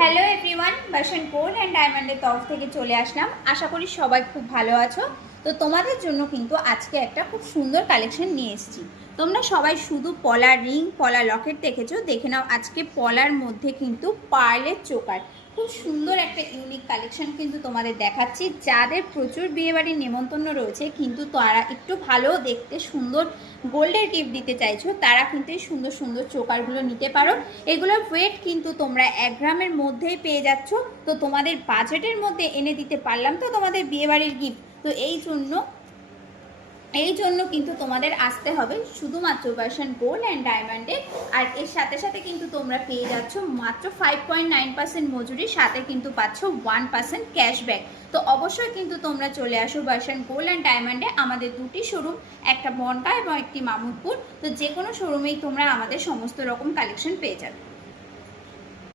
Hello everyone, বাসন gold and ডায়মন্ডের তরফ থেকে চলে আসলাম। আশা করি সবাই খুব ভালো আছো। তো তোমাদের জন্য কিন্তু আজকে একটা খুব সুন্দর কালেকশন নিয়ে এসেছি। তোমরা সবাই শুধু পলার রিং, পলার লকেট দেখেছো, দেখে নাও আজকে পলার মধ্যে কিন্তু পার্লের চোকার খুব সুন্দর একটা ইউনিক কালেকশন কিন্তু তোমাদের দেখাচ্ছি। যাদের প্রচুর বিয়েবাড়ির নেমন্তন্ন রয়েছে কিন্তু তারা একটু ভালো দেখতে সুন্দর গোল্ডের গিফট দিতে চাইছো, তারা কিন্তু এই সুন্দর সুন্দর চোকারগুলো নিতে পারো। এগুলোর ওয়েট কিন্তু তোমরা 1 গ্রামের মধ্যেই পেয়ে যাচ্ছ। তো তোমাদের বাজেটের মধ্যে এনে দিতে পারলাম তো তোমাদের বিয়েবাড়ির গিফট। তো এই জন্য কিন্তু তোমাদের আসতে হবে শুধুমাত্র বাসন গোল্ড অ্যান্ড ডায়মন্ডে। আর এর সাথে সাথে কিন্তু তোমরা পেয়ে যাচ্ছ মাত্র 5.9% মজুরির সাথে কিন্তু পাচ্ছ 1% ক্যাশব্যাক। তো অবশ্যই কিন্তু তোমরা চলে আসো বাসন গোল্ড অ্যান্ড ডায়মন্ডে। আমাদের দুটি শোরুম, একটা বনগাঁ এবং একটি মামুদপুর। তো যে কোনো শোরুমেই তোমরা আমাদের সমস্ত রকম কালেকশন পেয়ে যাবে।